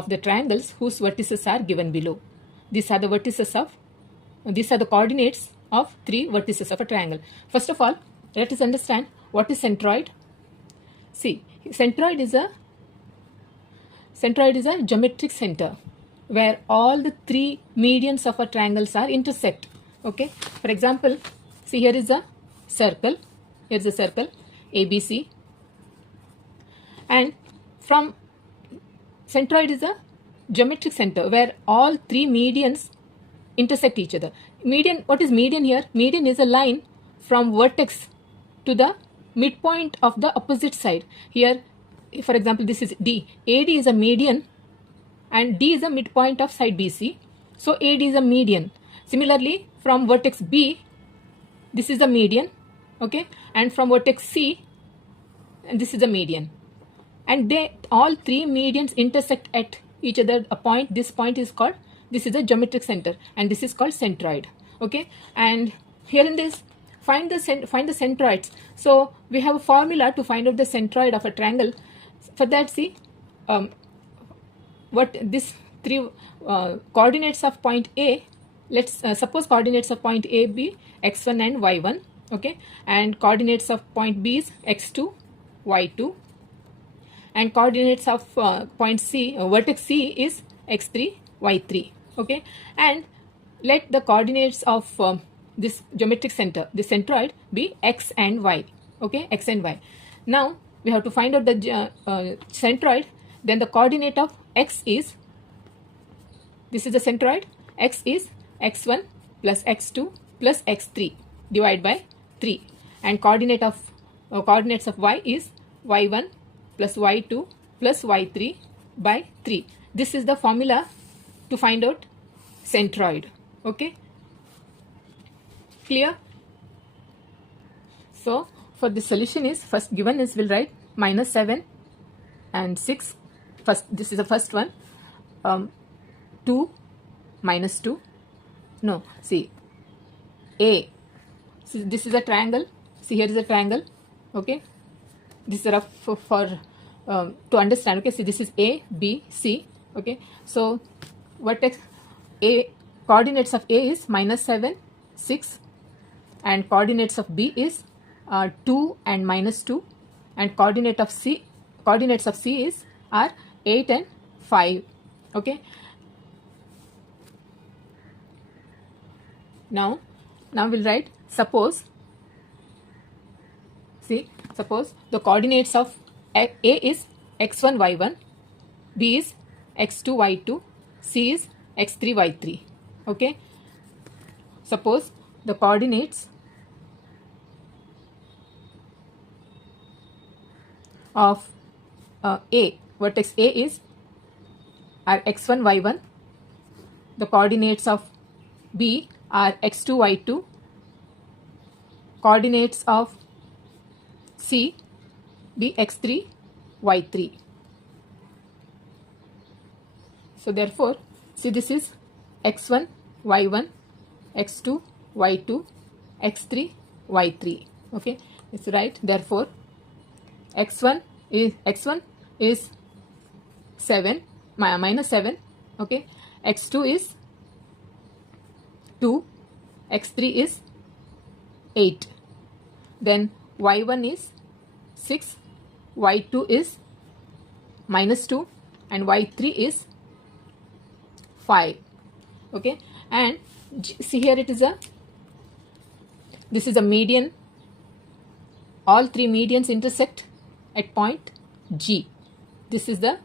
of the triangles whose vertices are given below. These are the coordinates of 3 vertices of a triangle. First of all, let us understand what is centroid. See, centroid is a geometric center where all the 3 medians of a triangles are intersect. Okay, for example, see, here is a circle. Here's a circle ABC, and from centroid is a geometric center where all 3 medians intersect each other. Median, what is median here? Median is a line from vertex to the midpoint of the opposite side. Here, for example, this is D. AD is a median and D is a midpoint of side BC. So AD is a median. Similarly, from vertex B, this is the median, okay, and from vertex C, and this is the median. And they all 3 medians intersect at each other a point. This point is called, this is a geometric center, and this is called centroid. Okay, and here in this, find the centroids. So we have a formula to find out the centroid of a triangle. For that, see, what this 3 coordinates of point A. Let's suppose coordinates of point A be x1 and y1. Okay, and coordinates of point B is x2, y2, and coordinates of point C, vertex C is x3, y3. Okay, and let the coordinates of this geometric center, the centroid, be x and y. Okay, x and y. Now we have to find out the centroid. Then the coordinate of x is, this is the centroid, x is x1 plus x2 plus x3 divided by 3, and coordinates of y is y1 plus y2 plus y3 by 3. This is the formula to find out centroid. Okay, clear? So for the solution is, first given is, we'll write -7 and 6. First, this is the first one. 2 minus 2. No, see, A. See, this is a triangle. See, here is a triangle. Okay, this is rough for to understand. Okay, see, this is A, B, C. Okay, so vertex A, coordinates of A is -7, 6, and coordinates of B is 2 and -2, and coordinates of C is are 8 and 5. Okay, now we'll write, suppose, see, suppose the coordinates of A is x1, y1, B is x2, y2, C is x3, y3. Okay, suppose the coordinates of A, vertex A is are x1, y1, the coordinates of B are x2, y2, coordinates of C be x3, y3. So therefore, see, this is x1, y1, x2, y2, x3, y3. Okay, it's right. Therefore, x1 is 7 minus 7. Okay, x2 is 2, x3 is 8. Then y1 is 6, y2 is -2, and y3 is 5. Okay, and see, here it is this is a median. All 3 medians intersect at point G. This is the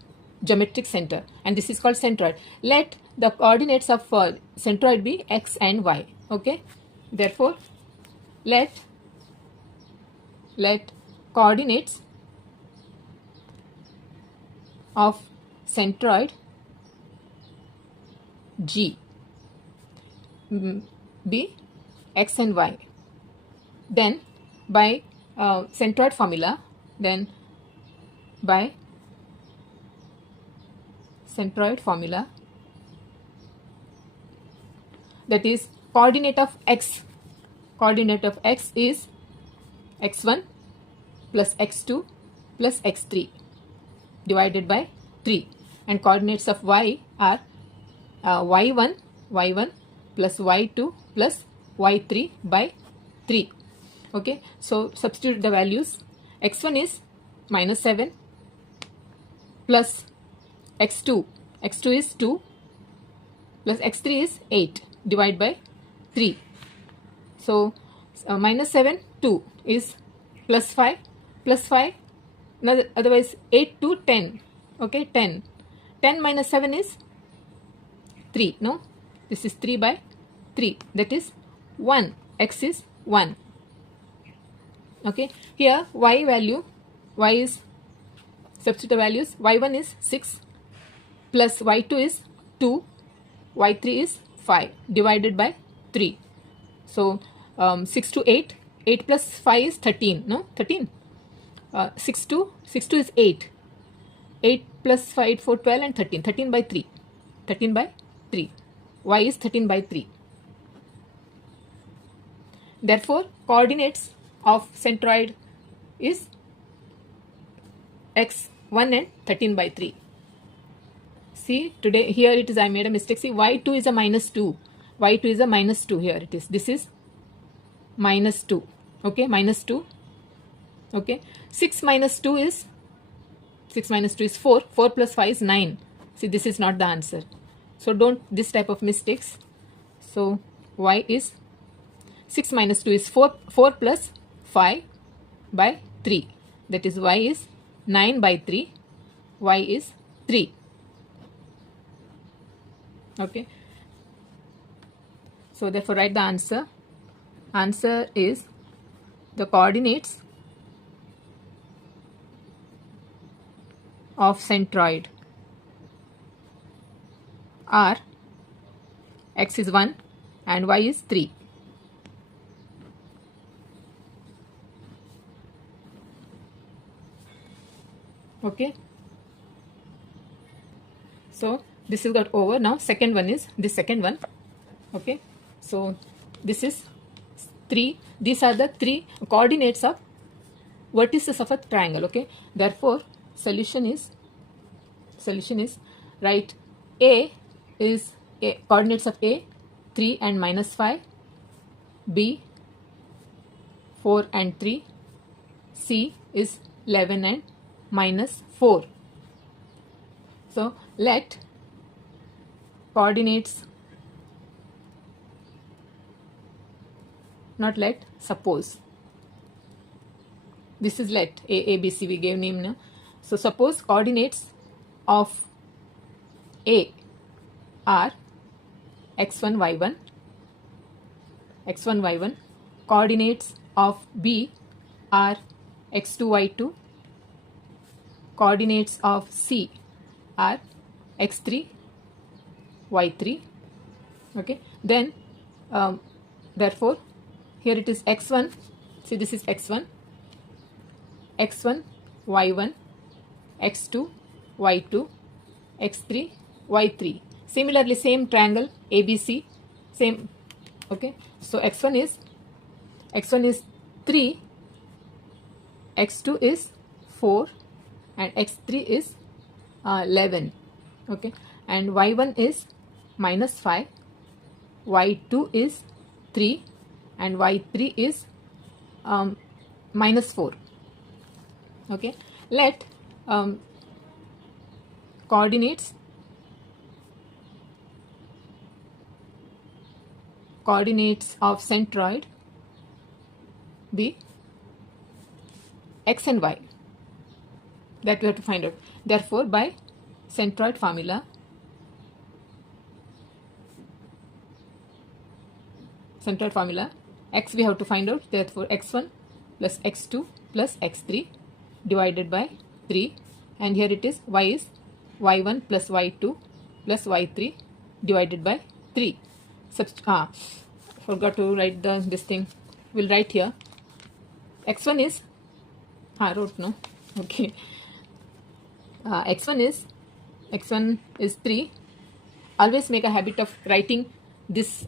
geometric center, and this is called centroid. Let the coordinates of centroid be x and y. Okay, therefore let coordinates of centroid G be x and y. Then by centroid formula, that is, coordinate of x is x1 plus x2 plus x3 divided by 3. and coordinates of y are y1 plus y2 plus y3 by 3. Okay, so substitute the values. X1 is minus 7 plus x2 is 2 plus x3 is 8, divide by 3. So minus 7, 2 is plus 5, otherwise 8 to 10. Okay, 10 minus 7 is 3. No, this is 3 by 3, that is 1. X is 1. Okay, here y value, y is, substitute the values. Y1 is 6 plus y2 is 2, y3 is 5, divided by 3. So 6 to 8, 8 plus 5 is 13. No, 13. 6 to is 8. 8 plus 5, 4, 12 and 13. 13 by 3. 13 by 3. Y is 13 by 3. Therefore, coordinates of centroid is x1 and 13 by 3. See, today here it is, I made a mistake. See, y2 is a minus 2. Y2 is a minus 2. Here it is. This is minus 2. Okay, minus 2. Okay, 6 minus 2 is 4. 4 plus 5 is 9. See, this is not the answer. So don't this type of mistakes. So y is 6 minus 2 is 4 plus 5 by 3. That is y is 9 by 3. Y is 3. Okay. So therefore write the answer. Answer is the coordinates of centroid are x is 1 and y is 3. Okay. So this is got over. Now second one is this second one. Okay. So this is 3. These are the 3 coordinates of vertices of a triangle. Okay. Therefore solution is write A is coordinates of A 3 and minus 5, B 4 and 3, C is 11 and minus 4. So let coordinates, not let, suppose. This is let A, B, C we gave name now. So suppose coordinates of A are x1, y1, coordinates of B are x2, y2, coordinates of C are x3, y3. Okay, then therefore here it is x1. See, this is x1, y1, x2, y2, x3, y3. Similarly, same triangle ABC, same. Okay, so x1 is 3, x2 is 4 and x3 is 11. Okay, and y1 is minus 5, y2 is 3 and y3 is minus 4. Okay, let coordinates of centroid be x and y. That we have to find out. Therefore, by centroid formula, x we have to find out. Therefore, x1 plus x2 plus x3 divided by 3, and here it is y is y1 plus y2 plus y3 divided by 3. Forgot to write this thing. We'll write here. X1 is wrote no. Okay. X1 is 3. Always make a habit of writing this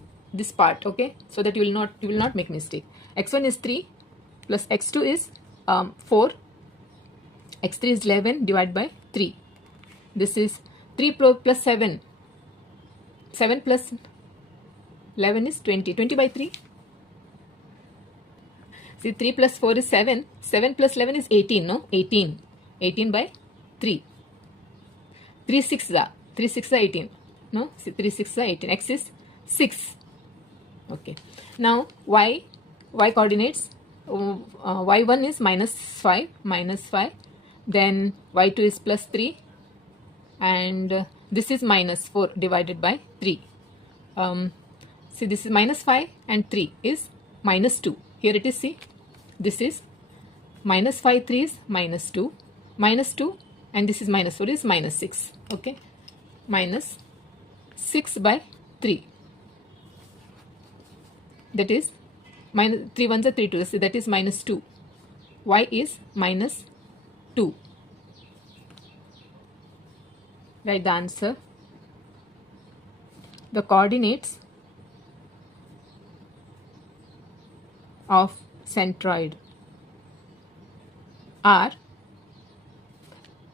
part. Okay, so that you will not make mistake. X1 is 3 plus x2 is 4. x3 is 11 divided by 3. This is 3 plus 7. 7 plus 11 is 20. 20 by 3. See, 3 plus 4 is 7. 7 plus 11 is 18, no? 18. 18 by 3. 3 6 are 3 6 are 18. No? See, 3 6 are 18. X is 6. Okay. Now, y coordinates. Y1 is minus 5. Then y2 is plus 3. And this is minus 4 divided by 3. See, this is minus 5 and 3 is minus 2. Here it is, see, this is minus 5, 3 is minus 2, and this is minus 4 is minus 6. Okay, minus 6 by 3. That is minus 3 ones are 3 2. So that is minus 2. Y is minus 2. Write the answer. The coordinates of centroid are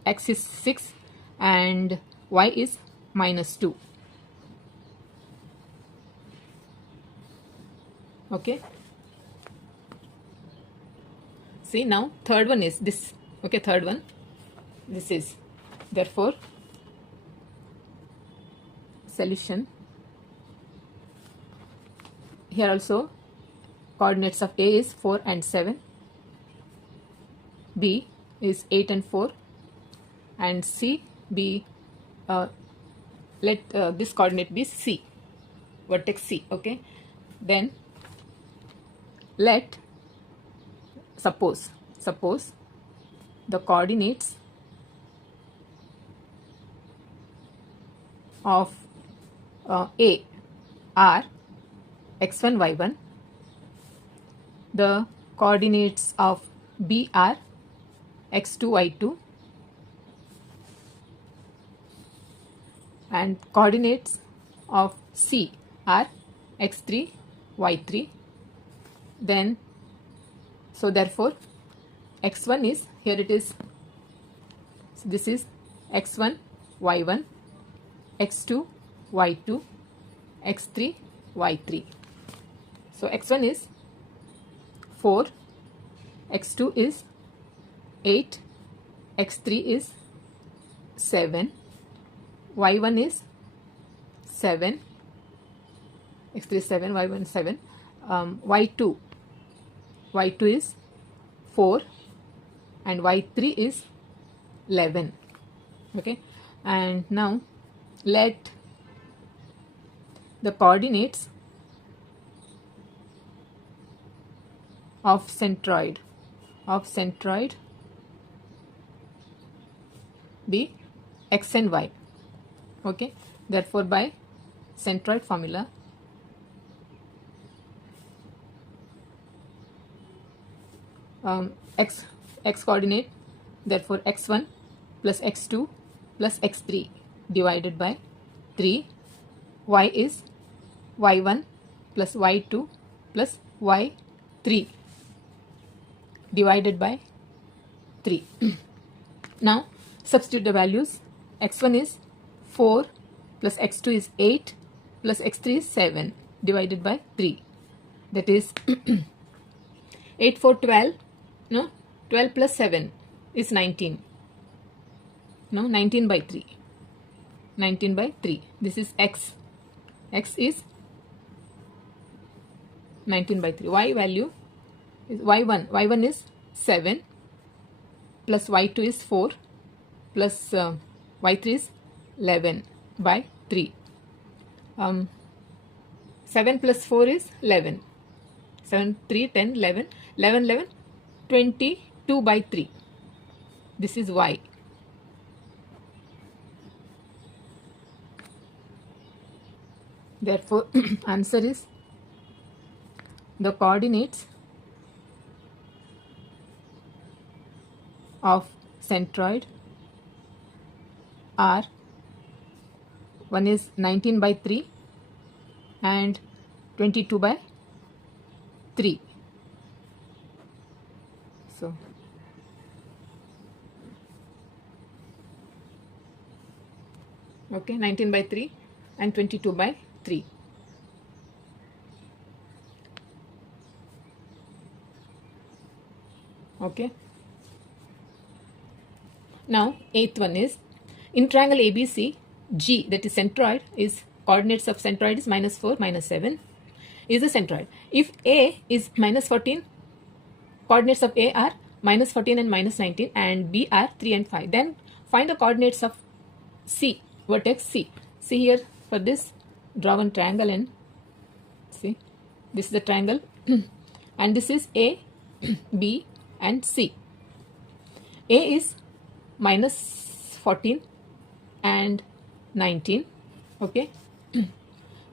x is 6 and y is minus 2. Okay. See, now third one is this. Okay, third one. This is, therefore, solution. Here also coordinates of A is 4 and 7, B is 8 and 4, and C, B, let this coordinate be C, vertex C. Okay, then let suppose the coordinates of A are x1 y1, the coordinates of B are x2 y2, and coordinates of C are x3 y3. Then, so therefore x1 is, here it is, so this is x1 y1, x2 y2, x3 y3. So x1 is 4, x2 is 8, x3 is 7, y1 is 7, x3 is 7, y1 is 7, y2 is 4, and y3 is 11. Okay, and now let the coordinates of centroid be x and y. Okay, therefore by centroid formula, x coordinate, therefore x1 plus x2 plus x3 divided by 3, y is y1 plus y2 plus y3 divided by 3. Now substitute the values. X1 is 4 plus x2 is 8 plus x3 is 7 divided by 3. That is 8 4 12. No, 12 plus 7 is 19. No, 19 by 3. 19 by 3. This is x. X is 19 by 3. Y value is y1. Y1 is 7 plus y2 is 4 plus y3 is 11 by 3. 7 plus 4 is 11. 7, 3, 10, 11. 11, 11, 22 by 3. This is y. Therefore, answer is the coordinates of centroid are, one is 19 by 3 and 22 by 3. So Okay, 19 by 3 and 22 by 3. Okay. Now, eighth one is in triangle ABC, G, that is centroid, is coordinates of centroid is -4, -7 is the centroid. If A is -14, coordinates of A are -14 and -19, and B are 3 and 5. Then find the coordinates of C, vertex C. See here, for this, draw one triangle and see, this is the triangle and this is A, B and C. A is -14 and 19, okay.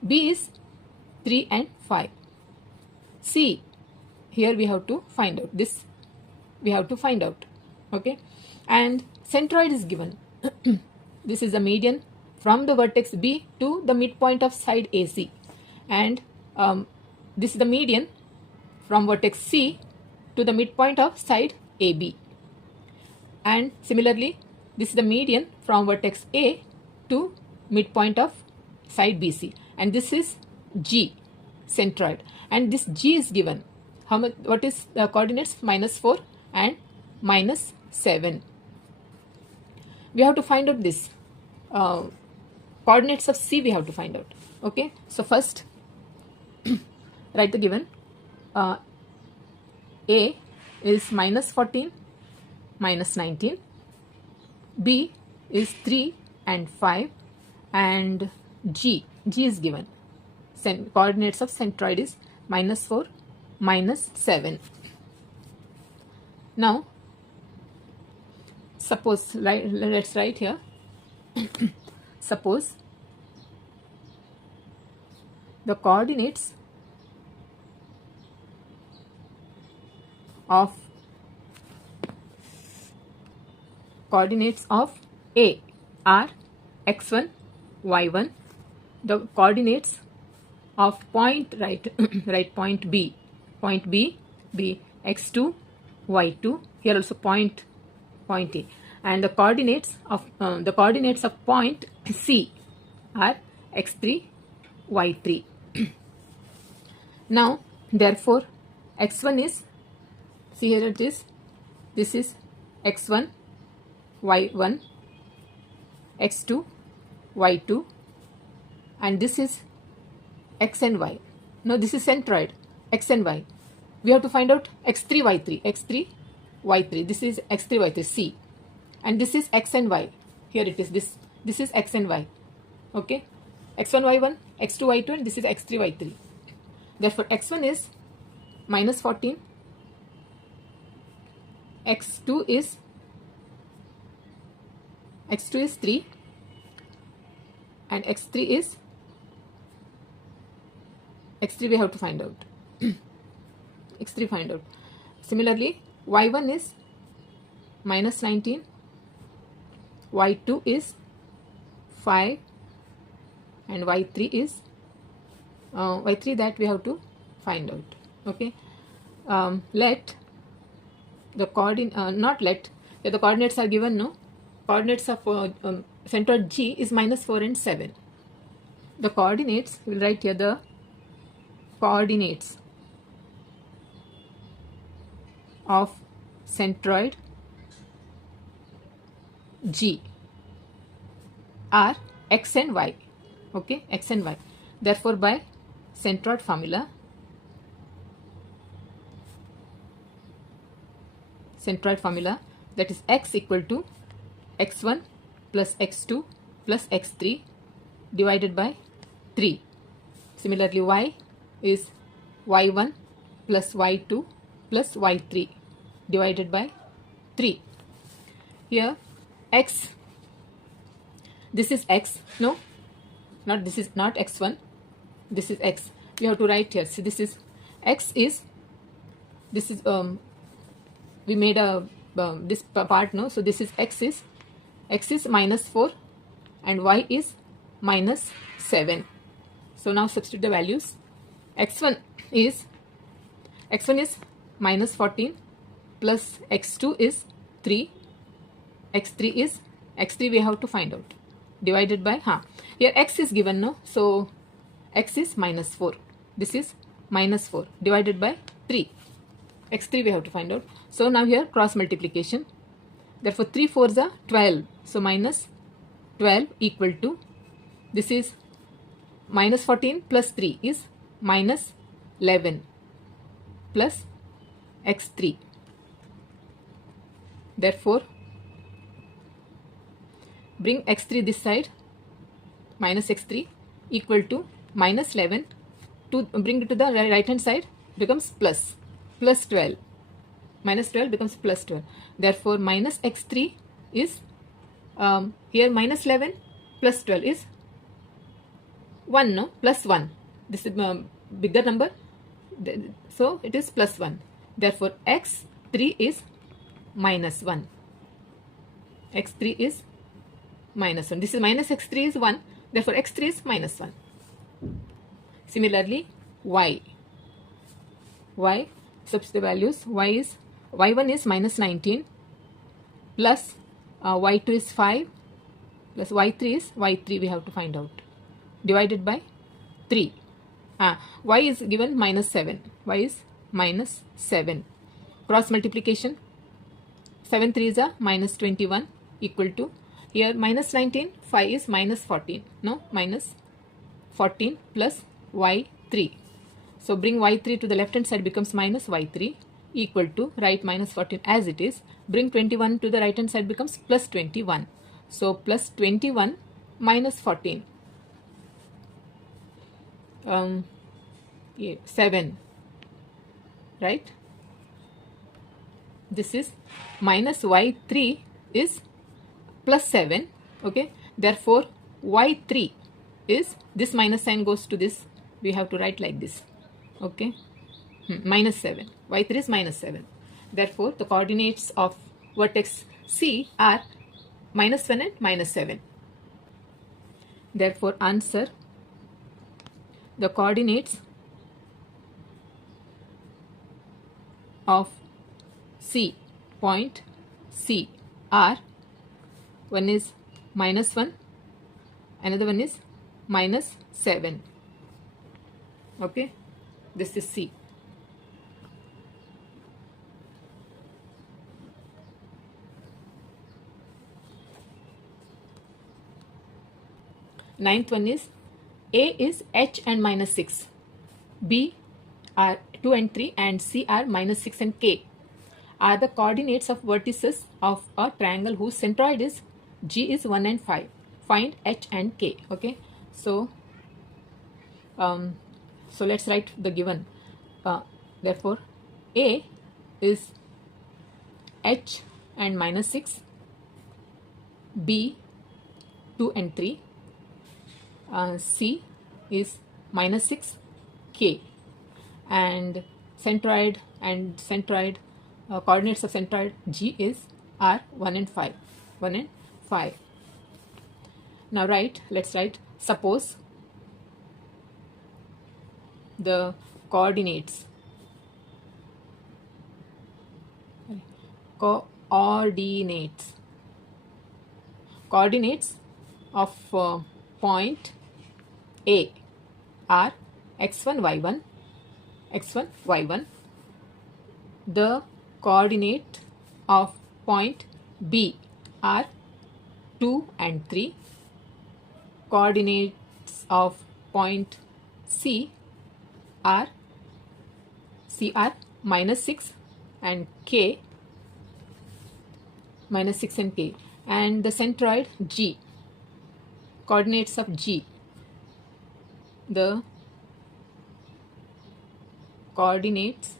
B is 3 and 5. C, here we have to find out this, we have to find out, okay. And centroid is given. This is the median from the vertex B to the midpoint of side AC, and this is the median from vertex C to the midpoint of side AB, and similarly this is the median from vertex A to midpoint of side BC, and this is G, centroid, and this G is given. How much? What is the coordinates? -4 and -7. We have to find out this coordinates of C. We have to find out. Okay. So first, write the given. A is -14, -19. B is 3 and 5, and G is given. Coordinates of centroid is -4, -7. Now, suppose, let's write here. Suppose the coordinates of A are x1, y1. The coordinates of point, right point B, x2, y2. Here also point A, and the coordinates of point C are x3, y3. Now, therefore, x1 is, see here it is, this is x1, y1, x2, y2, and this is x and y. No, this is centroid, x and y. We have to find out x3, y3. This is x3, y3, C, and this is x and y. Here it is, this is x and y. Okay, x1, y1, x2, y2, and this is x3, y3. Therefore, x1 is -14, x2 is 3, and x3 we have to find out. x3 find out. Similarly, y1 is -19, y2 is 5, and y3 is y3, that we have to find out. Okay. Let the the coordinates are given. No, coordinates of centroid G is -4 and 7. The coordinates, we will write here the coordinates of centroid G are x and y. Okay, x and y. Therefore, by centroid formula, that is x equal to x1 plus x2 plus x3 divided by 3. Similarly, y is y1 plus y2 plus y3 divided by 3. Here x, this is x. No, not this is not x1, this is x. We have to write here. See, this is x is, this is we made a this part. No, so this is x is -4 and y is -7. So now substitute the values. x1 is -14 plus x2 is 3, x3 we have to find out. divided by, here x is given, no? So x is minus 4. This is minus 4 divided by 3. x3 we have to find out. So now here cross multiplication. Therefore 3 4s are 12. So minus 12 equal to, this is minus 14 plus 3 is minus 11 plus x3. Therefore bring x3 this side, minus x3 equal to minus 11, to bring it to the right hand side becomes plus 12. Minus 12 becomes plus 12. Therefore minus x3 is, here minus 11 plus 12 is 1, no? Plus 1. This is bigger number, so it is plus 1. Therefore x3 is minus 1. x3 is minus 1. This is minus x3 is 1. Therefore x3 is minus 1. Similarly y, substitute the values. y1 is minus 19 plus y2 is 5 plus y3 we have to find out, divided by 3. Y is given minus 7. Y is minus 7. Cross multiplication. 7 3s are minus 21 equal to, here minus 19, 5 is minus 14. No, minus 14 plus y3. So bring y3 to the left hand side becomes minus y3 equal to, write minus 14 as it is. Bring 21 to the right hand side becomes plus 21. So plus 21 minus 14. 7, right? This is minus y3 is plus 7. Okay, therefore y3 is, this minus sign goes to this, we have to write like this. Okay, minus 7. y3 is minus 7. Therefore the coordinates of vertex C are minus 1 and minus 7. Therefore answer, the coordinates of C, point C, are, one is minus 1, another one is minus 7. Okay, this is C. Ninth one is, A is h and minus 6, B are 2 and 3, and C are minus 6 and k, are the coordinates of vertices of a triangle whose centroid is G is 1 and 5. Find h and k. Okay, so let's write the given. Therefore A is h and minus 6, B 2 and 3, C is minus 6, k, and centroid coordinates of centroid G is are 1 and 5. 1 and 5. Now let's write, suppose the coordinates of point A are x1 y1. The coordinate of point B are 2 and 3. Coordinates of point C are minus 6 and k, minus 6 and k, and the centroid G, coordinates of G, the coordinates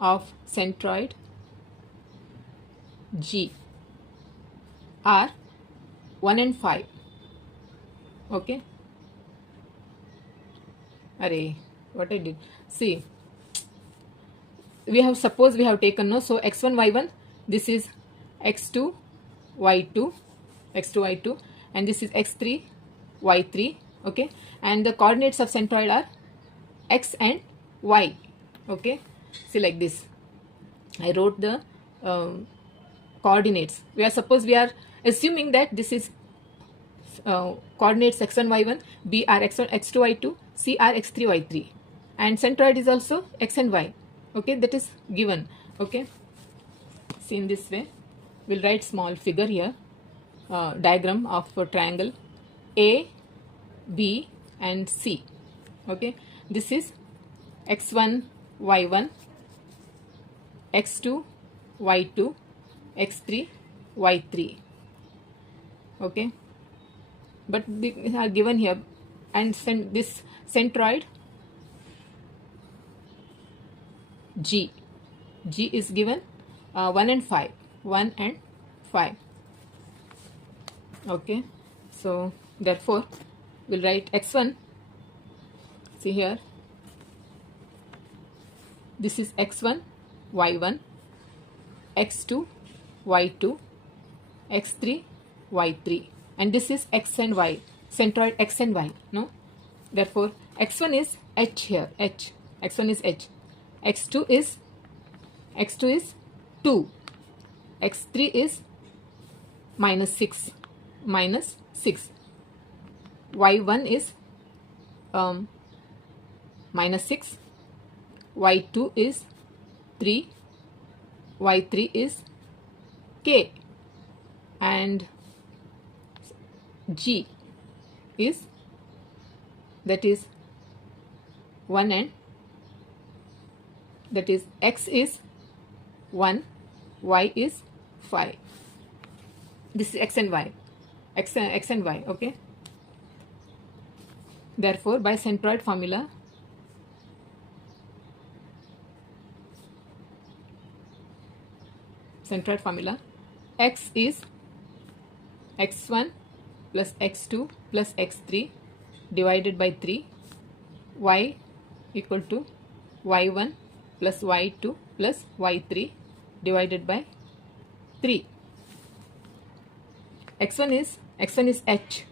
of centroid G are 1 and 5. Okay, array, what I did, see, we have, suppose we have taken, no, so x1 y1, this is x2 y2, and this is x3 y3. Okay, and the coordinates of centroid are x and y. Okay, see, like this I wrote the coordinates. We are assuming that this is coordinates x1 y1, b are x1 x2 y2, c are x3 y3, and centroid is also x and y. Okay, that is given. Okay, see, in this way we'll write small figure here, diagram of a triangle A, B and C. Okay, this is x1 y1, x2 y2, x3 y3. Okay, but they are given here, and this centroid G is given 1 and 5. Okay, so therefore we'll write x1. See here, this is x1 y1, x2 y2, x3 y3, and this is x and y, centroid x and y. No, therefore x1 is h here, h, x1 is h, x2 is 2, x3 is minus 6, y1 is minus 6, y2 is 3, y3 is k, and G is, that is 1, and that is x is 1, y is 5. This is x and y, x and y. Okay, therefore by centroid formula, x is x1 plus x2 plus x3 divided by 3, y equal to y1 plus y2 plus y3 divided by 3. x1 is h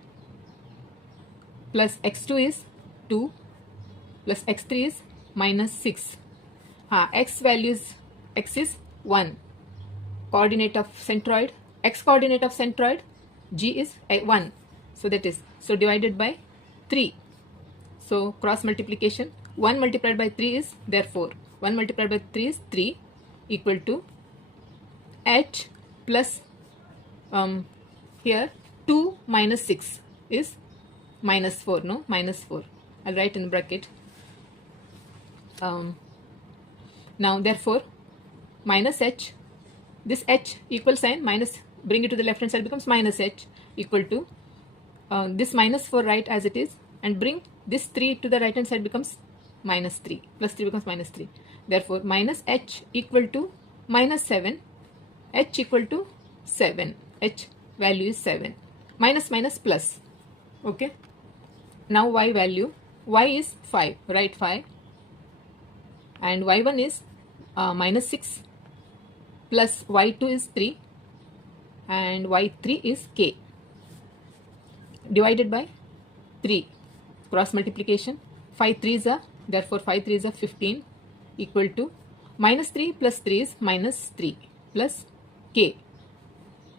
plus x2 is 2 plus x3 is minus 6. X value is, x is 1. Coordinate of centroid, x coordinate of centroid G is 1. So that is, so divided by 3. So cross multiplication, 1 multiplied by 3 is, therefore 1 multiplied by 3 is 3, equal to h plus here 2 minus 6 is minus 4. No, minus 4. I'll write in bracket. Now therefore minus h, this h equal sign minus, bring it to the left hand side, becomes minus h, equal to this minus 4 write as it is, and bring this 3 to the right hand side, becomes minus 3, plus 3 becomes minus 3. Therefore minus h equal to minus 7, h equal to 7, h value is 7, minus minus plus. Okay, now y value, y is 5, write 5, and y1 is minus 6 plus y2 is 3 and y3 is k, divided by 3. Cross multiplication, 5 3s are, therefore 5 3s are 15, equal to minus 3 plus 3 is minus 3 plus k.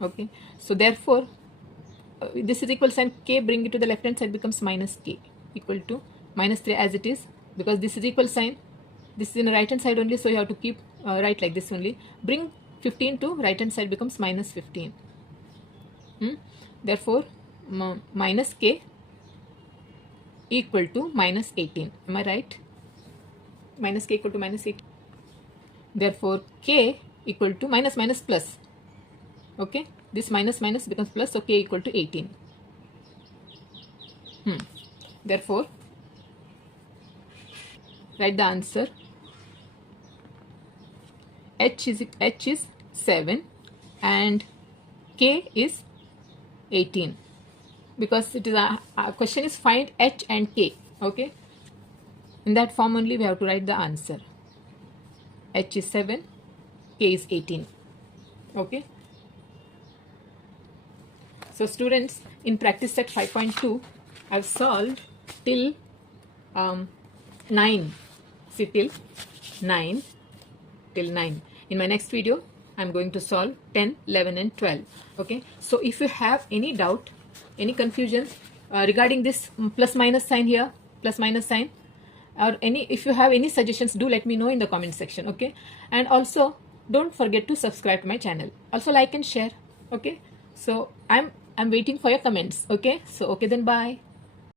Okay, so therefore this is equal sign, k bring it to the left hand side, becomes minus k, equal to minus 3 as it is, because this is equal sign, this is in the right hand side only, so you have to keep write like this only. Bring 15 to right hand side, becomes minus 15. Therefore minus k equal to minus 18. Am I right? Minus k equal to minus 18. Therefore k equal to minus minus plus. Okay, this minus minus becomes plus, so k equal to 18. Therefore write the answer. H is 7 and k is 18, because it is a question is find h and k. Okay, in that form only we have to write the answer. H is 7, k is 18. Okay, so students, in practice set 5.2 I have solved till 9. See, till 9. In my next video I am going to solve 10, 11 and 12. Okay, so if you have any doubt, any confusion regarding this plus minus sign here, plus minus sign, or if you have any suggestions, do let me know in the comment section. Okay, and also don't forget to subscribe to my channel, also like and share. Okay, so I'm waiting for your comments. Okay, so okay then, bye.